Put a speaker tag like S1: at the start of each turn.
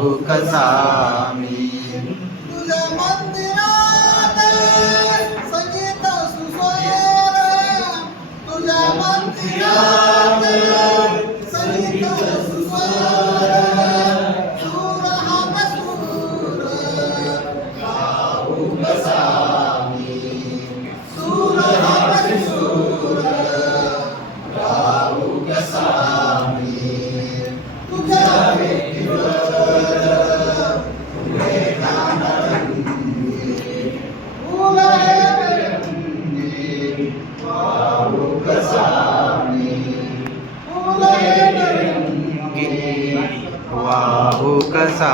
S1: पाहू कसा मी
S2: तुझ्या मंदिरात संगीत सुसोयर तुझ्या मंदिरात संगीत सुसोयर
S1: वाहू कसा